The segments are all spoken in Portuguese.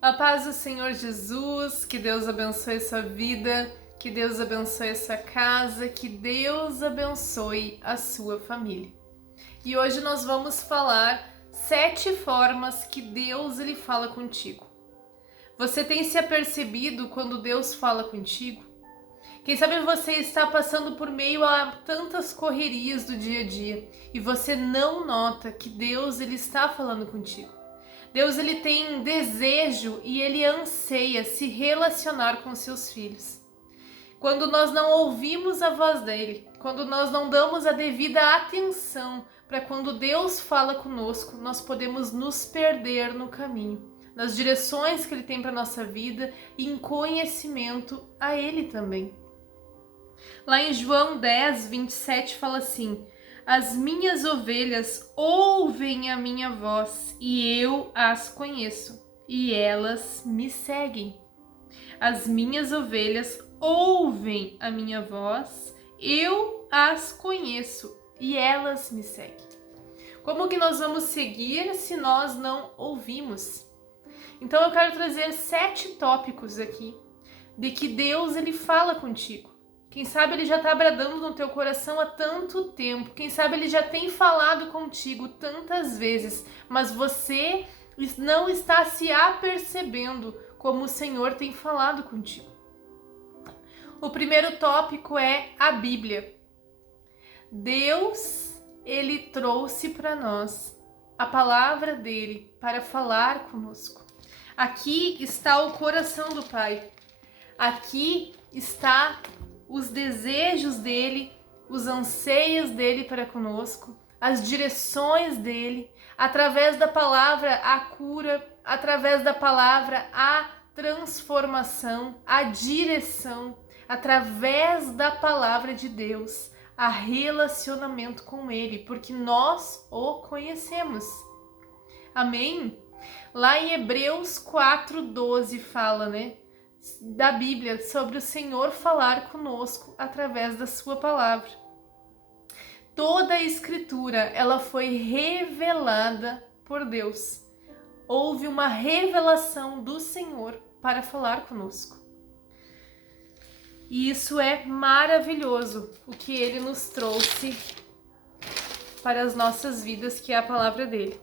A paz do Senhor Jesus, que Deus abençoe sua vida, que Deus abençoe sua casa, que Deus abençoe a sua família. E hoje nós vamos falar 7 formas que Deus ele fala contigo. Você tem se apercebido quando Deus fala contigo? Quem sabe você está passando por meio a tantas correrias do dia a dia e você não nota que Deus ele está falando contigo. Deus ele tem desejo e ele anseia se relacionar com seus filhos. Quando nós não ouvimos a voz dele, quando nós não damos a devida atenção para quando Deus fala conosco, nós podemos nos perder no caminho, nas direções que ele tem para nossa vida e em conhecimento a ele também. Lá em João 10, 27 fala assim: as minhas ovelhas ouvem a minha voz e eu as conheço e elas me seguem. As minhas ovelhas ouvem a minha voz, eu as conheço e elas me seguem. Como que nós vamos seguir se nós não ouvimos? Então eu quero trazer 7 tópicos aqui de que Deus ele fala contigo. Quem sabe ele já está bradando no teu coração há tanto tempo. Quem sabe ele já tem falado contigo tantas vezes, mas você não está se apercebendo como o Senhor tem falado contigo. O primeiro tópico é a Bíblia. Deus, ele trouxe para nós a palavra dele para falar conosco. Aqui está o coração do Pai. Aqui está os desejos dele, os anseios dele para conosco, as direções dele, através da palavra a cura, através da palavra a transformação, a direção, através da palavra de Deus, a relacionamento com ele, porque nós o conhecemos. Amém? Lá em Hebreus 4:12 fala, né? Da Bíblia, sobre o Senhor falar conosco através da sua palavra. Toda a Escritura, ela foi revelada por Deus. Houve uma revelação do Senhor para falar conosco. E isso é maravilhoso, o que Ele nos trouxe para as nossas vidas, que é a palavra dele.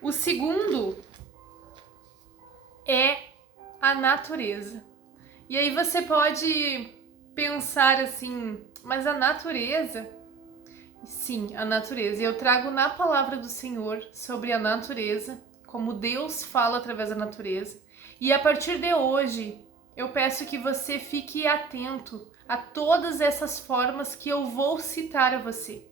O segundo é a natureza. E aí você pode pensar assim, mas a natureza? Sim, a natureza. E eu trago na palavra do Senhor sobre a natureza, como Deus fala através da natureza. E a partir de hoje, eu peço que você fique atento a todas essas formas que eu vou citar a você.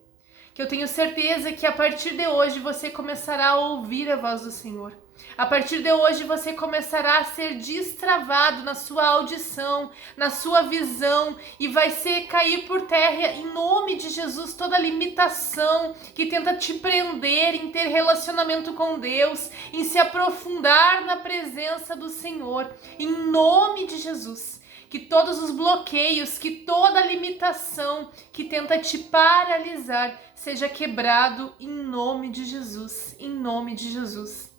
Que eu tenho certeza que a partir de hoje você começará a ouvir a voz do Senhor. A partir de hoje você começará a ser destravado na sua audição, na sua visão, e vai ser cair por terra em nome de Jesus toda limitação que tenta te prender em ter relacionamento com Deus, em se aprofundar na presença do Senhor, em nome de Jesus. Que todos os bloqueios, que toda limitação que tenta te paralisar seja quebrado em nome de Jesus, em nome de Jesus.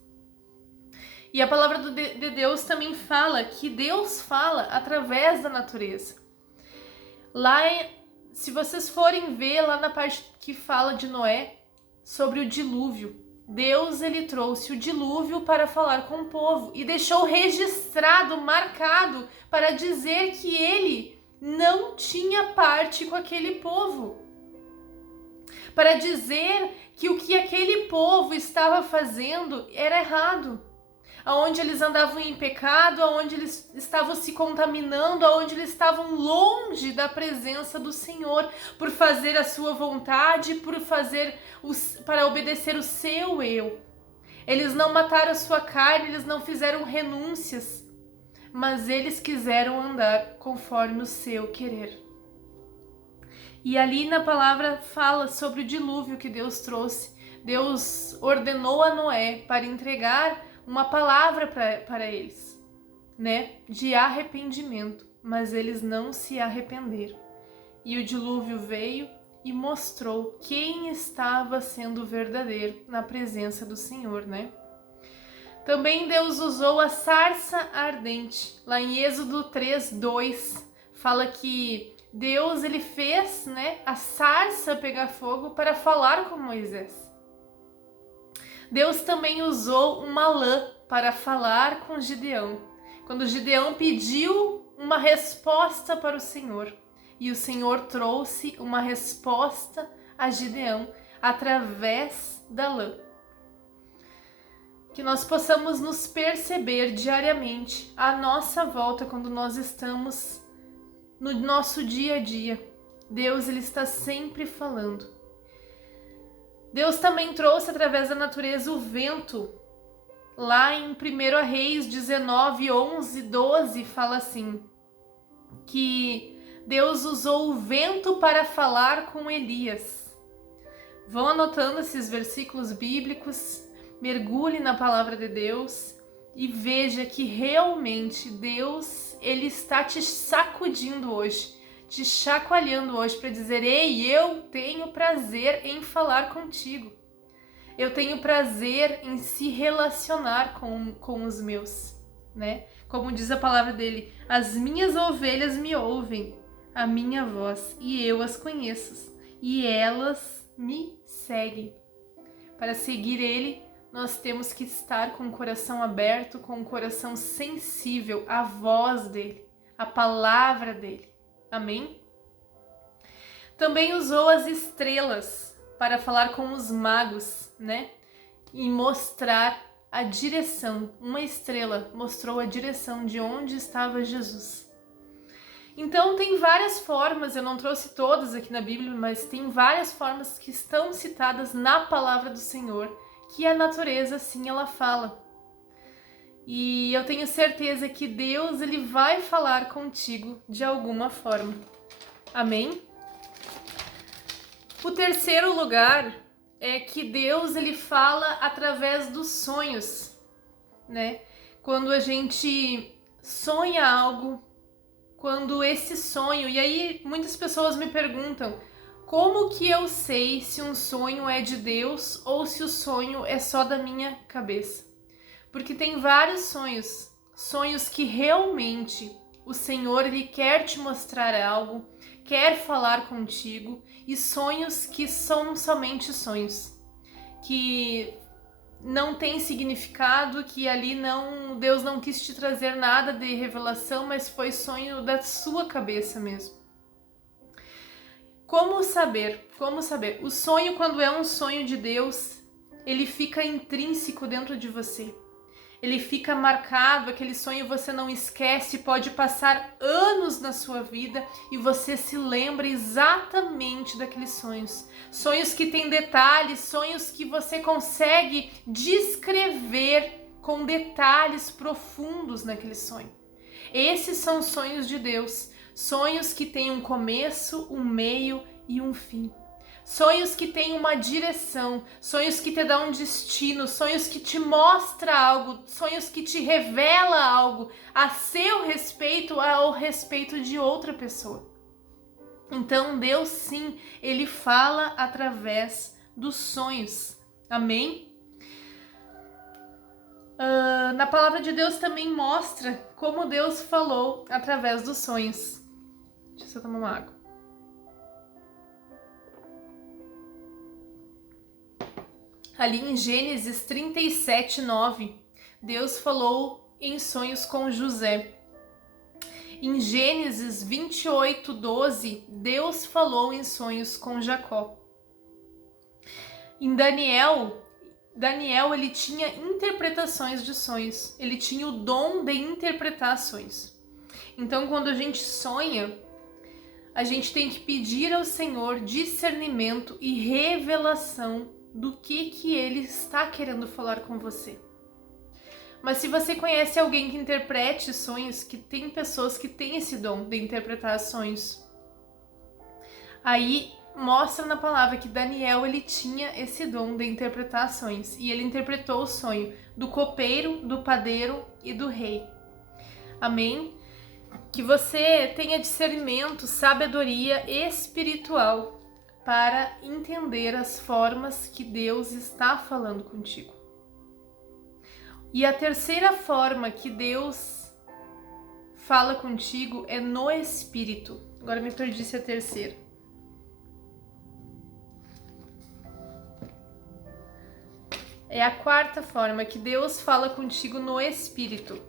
E a palavra de Deus também fala que Deus fala através da natureza. Lá, se vocês forem ver lá na parte que fala de Noé, sobre o dilúvio, Deus ele trouxe o dilúvio para falar com o povo e deixou registrado, marcado, para dizer que ele não tinha parte com aquele povo. Para dizer que o que aquele povo estava fazendo era errado. Aonde eles andavam em pecado, aonde eles estavam se contaminando, aonde eles estavam longe da presença do Senhor, por fazer a sua vontade, para obedecer o seu eu. Eles não mataram a sua carne, eles não fizeram renúncias, mas eles quiseram andar conforme o seu querer. E ali na palavra fala sobre o dilúvio que Deus trouxe. Deus ordenou a Noé para entregar uma palavra para eles, né, de arrependimento, mas eles não se arrependeram. E o dilúvio veio e mostrou quem estava sendo verdadeiro na presença do Senhor, né? Também Deus usou a sarça ardente. Lá em Êxodo 3:2 fala que Deus ele fez, a sarça pegar fogo para falar com Moisés. Deus também usou uma lã para falar com Gideão. Quando Gideão pediu uma resposta para o Senhor, e o Senhor trouxe uma resposta a Gideão através da lã. Que nós possamos nos perceber diariamente à nossa volta quando nós estamos no nosso dia a dia. Deus ele está sempre falando. Deus também trouxe através da natureza o vento. Lá em 1 Reis 19, 11, 12 fala assim, que Deus usou o vento para falar com Elias. Vão anotando esses versículos bíblicos, mergulhe na palavra de Deus e veja que realmente Deus ele está te sacudindo hoje, te chacoalhando hoje para dizer: ei, eu tenho prazer em falar contigo. Eu tenho prazer em se relacionar com os meus, Como diz a palavra dele, as minhas ovelhas me ouvem, a minha voz, e eu as conheço, e elas me seguem. Para seguir ele, nós temos que estar com o coração aberto, com o coração sensível à voz dele, à palavra dele. Amém? Também usou as estrelas para falar com os magos, E mostrar a direção. Uma estrela mostrou a direção de onde estava Jesus. Então tem várias formas, eu não trouxe todas aqui na Bíblia, mas tem várias formas que estão citadas na palavra do Senhor, que a natureza sim ela fala. E eu tenho certeza que Deus ele vai falar contigo de alguma forma. Amém? O terceiro lugar é que Deus ele fala através dos sonhos, Quando a gente sonha algo, quando esse sonho, e aí muitas pessoas me perguntam, como que eu sei se um sonho é de Deus ou se o sonho é só da minha cabeça? Porque tem vários sonhos que realmente o Senhor ele quer te mostrar algo, quer falar contigo, e sonhos que são somente sonhos, que não tem significado, que ali Deus não quis te trazer nada de revelação, mas foi sonho da sua cabeça mesmo. Como saber? O sonho, quando é um sonho de Deus, ele fica intrínseco dentro de você. Ele fica marcado, aquele sonho você não esquece, pode passar anos na sua vida e você se lembra exatamente daqueles sonhos. Sonhos que têm detalhes, sonhos que você consegue descrever com detalhes profundos naquele sonho. Esses são sonhos de Deus, sonhos que têm um começo, um meio e um fim. Sonhos que têm uma direção, sonhos que te dão um destino, sonhos que te mostra algo, sonhos que te revela algo a seu respeito, ao respeito de outra pessoa. Então Deus sim, ele fala através dos sonhos. Amém? Na palavra de Deus também mostra como Deus falou através dos sonhos. Deixa eu só tomar uma água. Ali em Gênesis 37:9, Deus falou em sonhos com José. Em Gênesis 28:12, Deus falou em sonhos com Jacó. Em Daniel ele tinha interpretações de sonhos. Ele tinha o dom de interpretar sonhos. Então, quando a gente sonha, a gente tem que pedir ao Senhor discernimento e revelação do que ele está querendo falar com você. Mas se você conhece alguém que interprete sonhos, que tem pessoas que têm esse dom de interpretar sonhos, aí mostra na palavra que Daniel ele tinha esse dom de interpretar sonhos, e ele interpretou o sonho do copeiro, do padeiro e do rei. Amém? Que você tenha discernimento, sabedoria espiritual para entender as formas que Deus está falando contigo. E a terceira forma que Deus fala contigo é no Espírito. Agora me perdi se é a terceira. É a quarta forma que Deus fala contigo no Espírito.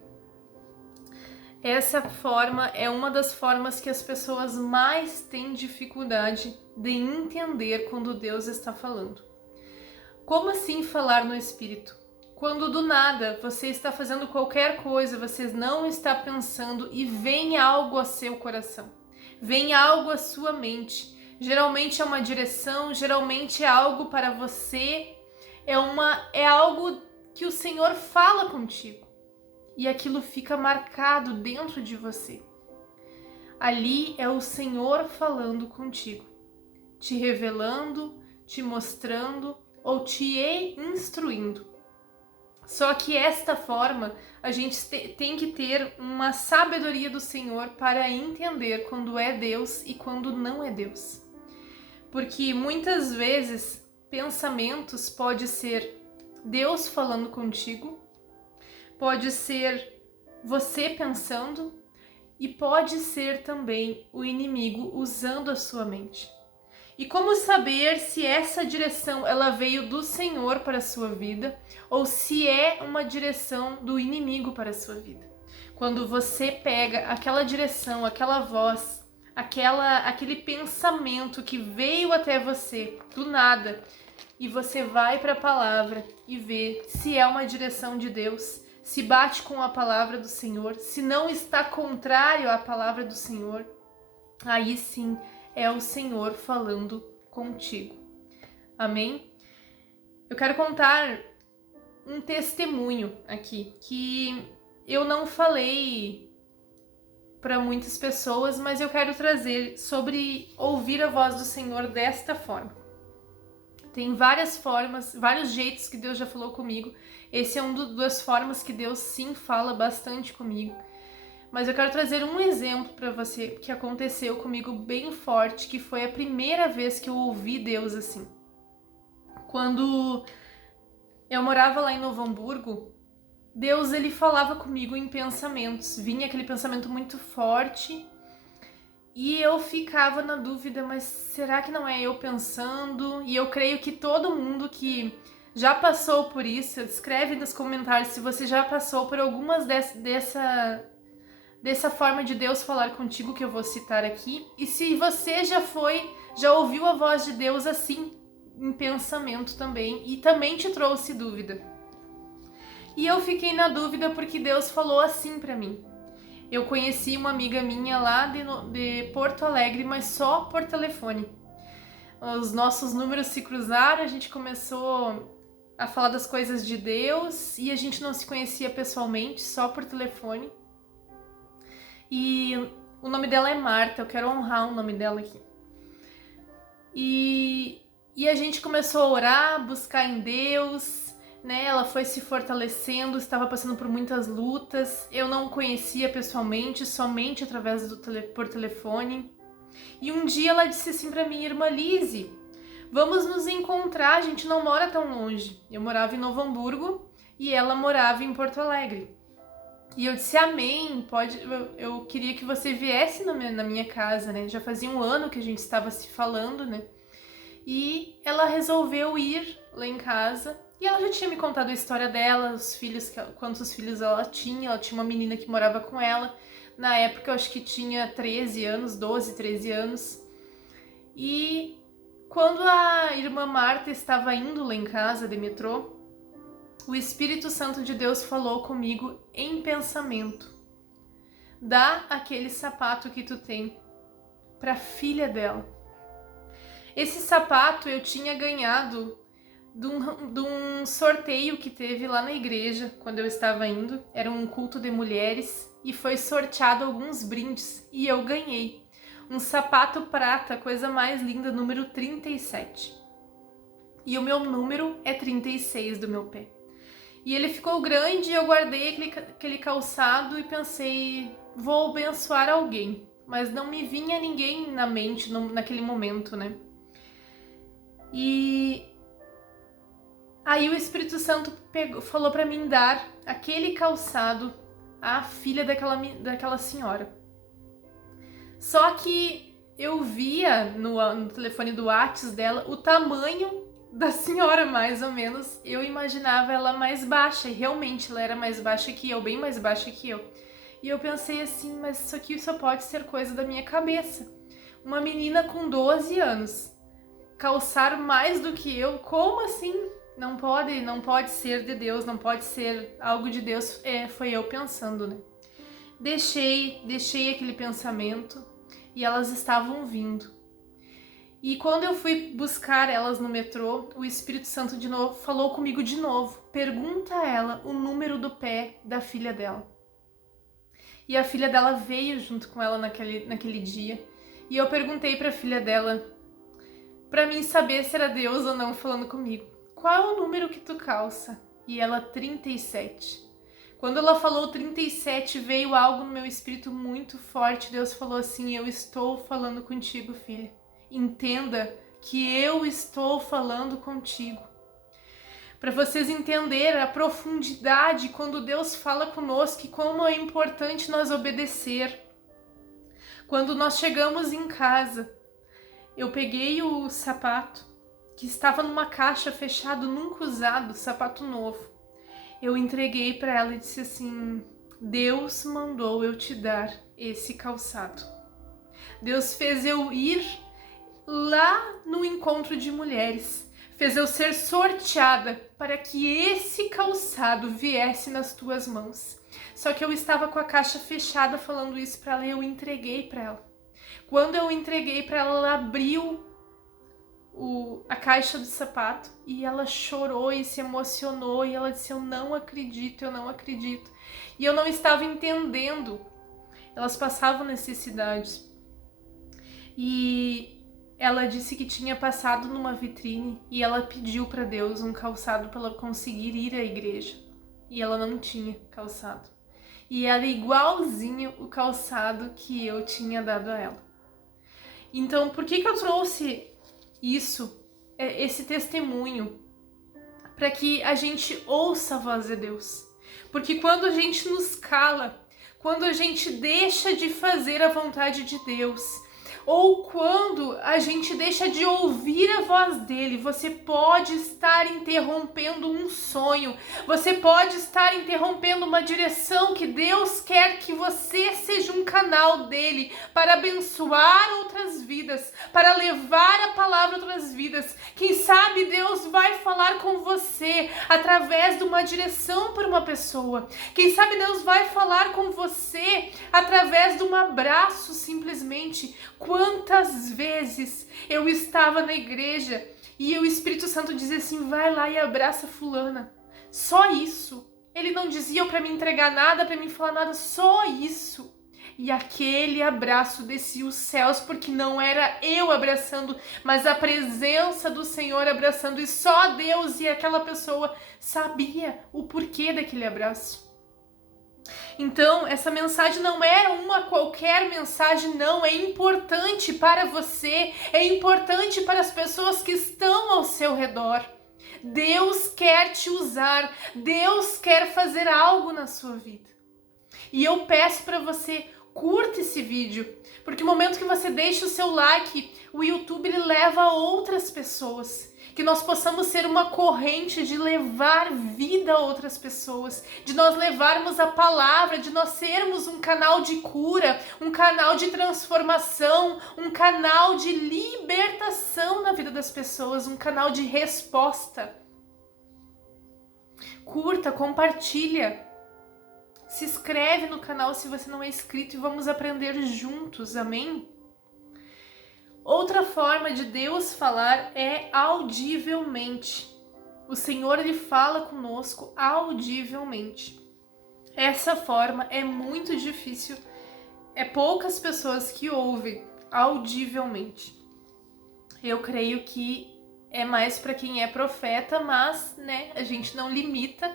Essa forma é uma das formas que as pessoas mais têm dificuldade de entender quando Deus está falando. Como assim falar no Espírito? Quando do nada você está fazendo qualquer coisa, você não está pensando e vem algo a seu coração, vem algo à sua mente. Geralmente é uma direção, geralmente é algo para você, é algo que o Senhor fala contigo. E aquilo fica marcado dentro de você. Ali é o Senhor falando contigo, te revelando, te mostrando ou te instruindo. Só que esta forma, a gente tem que ter uma sabedoria do Senhor para entender quando é Deus e quando não é Deus. Porque muitas vezes pensamentos pode ser Deus falando contigo, pode ser você pensando e pode ser também o inimigo usando a sua mente. E como saber se essa direção ela veio do Senhor para a sua vida ou se é uma direção do inimigo para a sua vida? Quando você pega aquela direção, aquela voz, aquele pensamento que veio até você do nada e você vai para a palavra e vê se é uma direção de Deus, se bate com a palavra do Senhor, se não está contrário à palavra do Senhor, aí sim é o Senhor falando contigo. Amém? Eu quero contar um testemunho aqui que eu não falei para muitas pessoas, mas eu quero trazer sobre ouvir a voz do Senhor desta forma. Tem várias formas, vários jeitos que Deus já falou comigo. Esse é das formas que Deus sim fala bastante comigo. Mas eu quero trazer um exemplo para você que aconteceu comigo bem forte, que foi a primeira vez que eu ouvi Deus assim. Quando eu morava lá em Novo Hamburgo, Deus ele falava comigo em pensamentos. Vinha aquele pensamento muito forte e eu ficava na dúvida, mas será que não é eu pensando? E eu creio que todo mundo que já passou por isso, escreve nos comentários se você já passou por algumas dessa forma de Deus falar contigo que eu vou citar aqui. E se você já ouviu a voz de Deus assim, em pensamento também, e também te trouxe dúvida. E eu fiquei na dúvida porque Deus falou assim pra mim. Eu conheci uma amiga minha lá de Porto Alegre, mas só por telefone. Os nossos números se cruzaram, a gente começou a falar das coisas de Deus e a gente não se conhecia pessoalmente, só por telefone. E o nome dela é Marta, eu quero honrar o nome dela aqui. E a gente começou a orar, buscar em Deus, né? Ela foi se fortalecendo, estava passando por muitas lutas. Eu não conhecia pessoalmente, somente através por telefone. E um dia ela disse assim pra mim, irmã Lise, vamos nos encontrar, a gente não mora tão longe. Eu morava em Novo Hamburgo e ela morava em Porto Alegre. E eu disse, amém, eu queria que você viesse na minha casa, né? Já fazia um ano que a gente estava se falando, né? E ela resolveu ir lá em casa e ela já tinha me contado a história dela, quantos filhos ela tinha uma menina que morava com ela. Na época eu acho que tinha 13 anos, 12, 13 anos. E quando a irmã Marta estava indo lá em casa de metrô, o Espírito Santo de Deus falou comigo em pensamento. Dá aquele sapato que tu tem para a filha dela. Esse sapato eu tinha ganhado de um sorteio que teve lá na igreja quando eu estava indo. Era um culto de mulheres e foi sorteado alguns brindes e eu ganhei. Um sapato prata, coisa mais linda, número 37. E o meu número é 36 do meu pé. E ele ficou grande e eu guardei aquele calçado e pensei, vou abençoar alguém. Mas não me vinha ninguém na mente naquele momento, né? E Aí o Espírito Santo falou para mim dar aquele calçado à filha daquela senhora. Só que eu via no telefone do WhatsApp dela o tamanho da senhora, mais ou menos. Eu imaginava ela mais baixa, e realmente ela era mais baixa que eu, bem mais baixa que eu. E eu pensei assim, mas isso aqui só pode ser coisa da minha cabeça. Uma menina com 12 anos calçar mais do que eu, como assim? Não pode ser de Deus, não pode ser algo de Deus. Foi eu pensando, né? Deixei aquele pensamento e elas estavam vindo. E quando eu fui buscar elas no metrô, o Espírito Santo de novo falou comigo de novo. Pergunta a ela o número do pé da filha dela. E a filha dela veio junto com ela naquele dia. E eu perguntei para a filha dela, para mim saber se era Deus ou não falando comigo. Qual é o número que tu calça? E ela, 37. Quando ela falou 37, veio algo no meu espírito muito forte. Deus falou assim, eu estou falando contigo, filha. Entenda que eu estou falando contigo. Para vocês entenderem a profundidade quando Deus fala conosco e como é importante nós obedecer. Quando nós chegamos em casa, eu peguei o sapato que estava numa caixa fechado, nunca usado, sapato novo. Eu entreguei para ela e disse assim, Deus mandou eu te dar esse calçado. Deus fez eu ir lá no encontro de mulheres, fez eu ser sorteada para que esse calçado viesse nas tuas mãos. Só que eu estava com a caixa fechada falando isso para ela e eu entreguei para ela. Quando eu entreguei para ela, ela abriu a caixa do sapato e ela chorou e se emocionou e ela disse, eu não acredito. E eu não estava entendendo. Elas passavam necessidades. E ela disse que tinha passado numa vitrine e ela pediu para Deus um calçado para ela conseguir ir à igreja. E ela não tinha calçado. E era igualzinho o calçado que eu tinha dado a ela. Então, por que eu trouxe isso, esse testemunho? Para que a gente ouça a voz de Deus. Porque quando a gente nos cala, quando a gente deixa de fazer a vontade de Deus, ou quando a gente deixa de ouvir a voz dele, você pode estar interrompendo um sonho, você pode estar interrompendo uma direção que Deus quer que você seja um canal dele para abençoar outras vidas, para levar a palavra a outras vidas. Quem sabe Deus vai falar com você através de uma direção por uma pessoa. Quem sabe Deus vai falar com você através de um abraço simplesmente. Quantas vezes eu estava na igreja e o Espírito Santo dizia assim, vai lá e abraça fulana. Só isso. Ele não dizia para me entregar nada, para me falar nada, só isso. E aquele abraço descia os céus, porque não era eu abraçando, mas a presença do Senhor abraçando. E só Deus e aquela pessoa sabia o porquê daquele abraço. Então, essa mensagem não é uma qualquer mensagem, não. É importante para você, é importante para as pessoas que estão ao seu redor. Deus quer te usar, Deus quer fazer algo na sua vida. E eu peço para você, curta esse vídeo, porque no momento que você deixa o seu like, o YouTube ele leva a outras pessoas. Que nós possamos ser uma corrente de levar vida a outras pessoas, de nós levarmos a palavra, de nós sermos um canal de cura, um canal de transformação, um canal de libertação na vida das pessoas, um canal de resposta. Curta, compartilha, se inscreve no canal se você não é inscrito e vamos aprender juntos, amém? Outra forma de Deus falar é audivelmente. O Senhor ele fala conosco audivelmente. Essa forma é muito difícil. É poucas pessoas que ouvem audivelmente. Eu creio que é mais para quem é profeta, mas, né, a gente não limita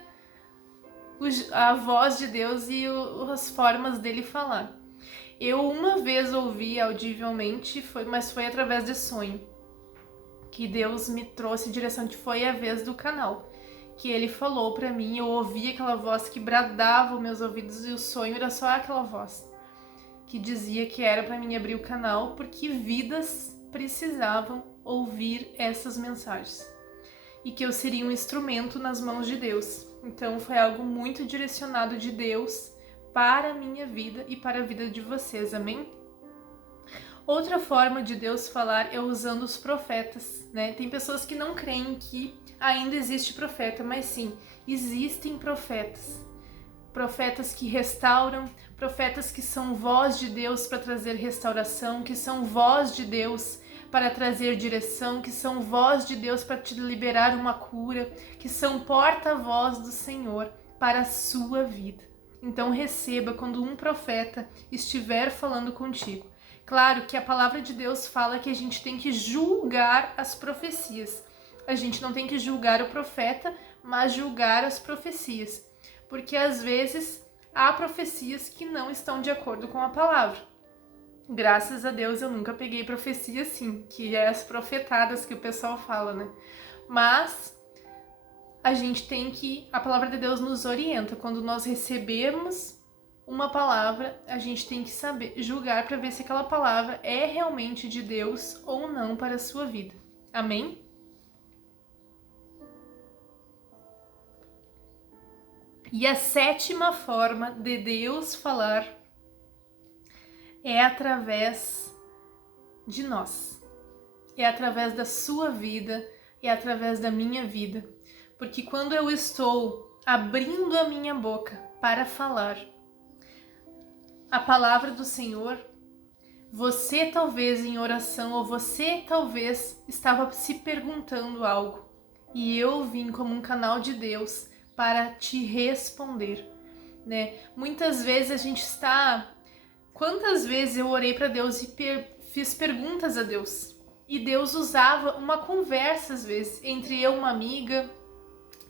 a voz de Deus e as formas dele falar. Eu uma vez ouvi audivelmente, mas foi através de sonho, que Deus me trouxe em direção que foi a vez do canal. que ele falou para mim. Eu ouvi aquela voz que bradava aos meus ouvidos e o sonho era só aquela voz que dizia que era para mim abrir o canal porque vidas precisavam ouvir essas mensagens e que eu seria um instrumento nas mãos de Deus. Então foi algo muito direcionado de Deus para a minha vida e para a vida de vocês, amém? Outra forma de Deus falar é usando os profetas, né? Tem pessoas que não creem que ainda existe profeta, mas sim, existem profetas. Profetas que restauram, profetas que são voz de Deus para trazer restauração, que são voz de Deus para trazer direção, que são voz de Deus para te liberar uma cura, que são porta-voz do Senhor para a sua vida. Então receba quando um profeta estiver falando contigo. Claro que a palavra de Deus fala que a gente tem que julgar as profecias. A gente não tem que julgar o profeta, mas julgar as profecias. Porque às vezes há profecias que não estão de acordo com a palavra. Graças a Deus eu nunca peguei profecia assim, que é as profetadas que o pessoal fala, né? Mas a gente tem que, a palavra de Deus nos orienta. Quando nós recebemos uma palavra, a gente tem que saber julgar para ver se aquela palavra é realmente de Deus ou não para a sua vida. Amém? E a sétima forma de Deus falar é através de nós. É através da sua vida, é através da minha vida. Porque quando eu estou abrindo a minha boca para falar a palavra do Senhor, você talvez em oração ou você talvez estava se perguntando algo e eu vim como um canal de Deus para te responder, né? Muitas vezes a gente está... Quantas vezes eu orei para Deus e fiz perguntas a Deus e Deus usava uma conversa às vezes entre eu e uma amiga,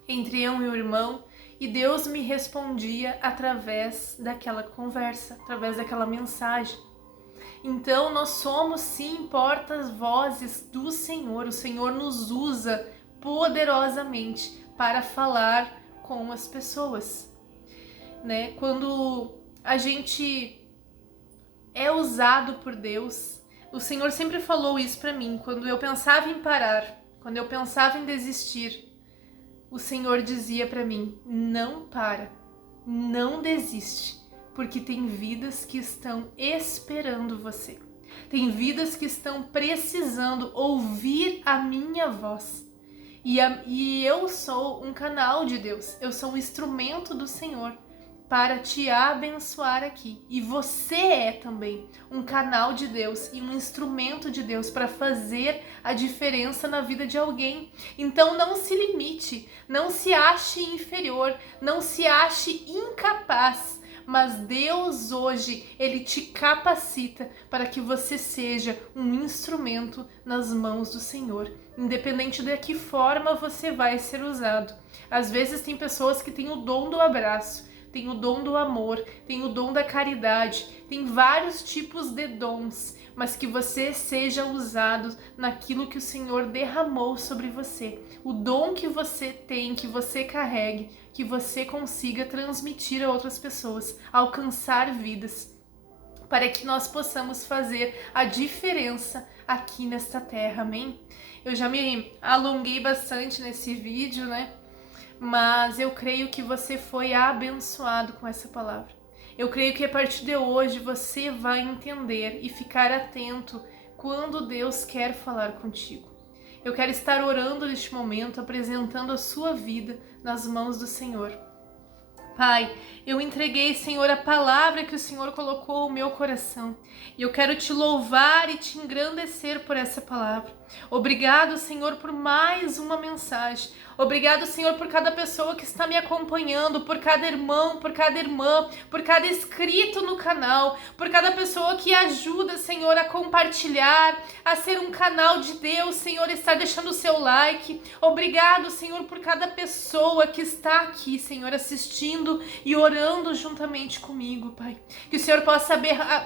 entre eu e um irmão, e Deus me respondia através daquela conversa, através daquela mensagem. Então nós somos sim portas-vozes do Senhor. O Senhor nos usa poderosamente para falar com as pessoas, né? Quando a gente é usado por Deus, o Senhor sempre falou isso para mim. Quando eu pensava em parar, quando eu pensava em desistir, o Senhor dizia para mim: não para, não desiste, porque tem vidas que estão esperando você. Tem vidas que estão precisando ouvir a minha voz. E eu sou um canal de Deus, eu sou um instrumento do Senhor para te abençoar aqui. E você é também um canal de Deus e um instrumento de Deus para fazer a diferença na vida de alguém. Então não se limite, não se ache inferior, não se ache incapaz. Mas Deus hoje, Ele te capacita para que você seja um instrumento nas mãos do Senhor. Independente de que forma você vai ser usado. Às vezes tem pessoas que têm o dom do abraço, tem o dom do amor, tem o dom da caridade, tem vários tipos de dons, mas que você seja usado naquilo que o Senhor derramou sobre você. O dom que você tem, que você carregue, que você consiga transmitir a outras pessoas, alcançar vidas, para que nós possamos fazer a diferença aqui nesta terra, amém? Eu já me alonguei bastante nesse vídeo, né? Mas eu creio que você foi abençoado com essa palavra. Eu creio que a partir de hoje você vai entender e ficar atento quando Deus quer falar contigo. Eu quero estar orando neste momento, apresentando a sua vida nas mãos do Senhor. Pai, eu entreguei, Senhor, a palavra que o Senhor colocou no meu coração. E eu quero te louvar e te engrandecer por essa palavra. Obrigado, Senhor, por mais uma mensagem. Obrigado, Senhor, por cada pessoa que está me acompanhando, por cada irmão, por cada irmã, por cada inscrito no canal, por cada pessoa que ajuda, Senhor, a compartilhar, a ser um canal de Deus, Senhor, estar deixando o seu like. Obrigado, Senhor, por cada pessoa que está aqui, Senhor, assistindo e orando juntamente comigo, Pai. Que o Senhor possa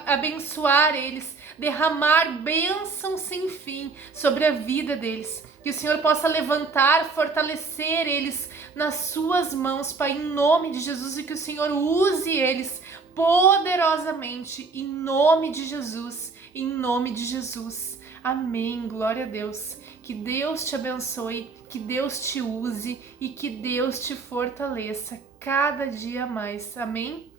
abençoar eles, derramar bênção sem fim sobre a vida deles. Que o Senhor possa levantar, fortalecer eles nas suas mãos, Pai, em nome de Jesus, e que o Senhor use eles poderosamente, em nome de Jesus, em nome de Jesus. Amém, glória a Deus. Que Deus te abençoe, que Deus te use e que Deus te fortaleça cada dia mais. Amém?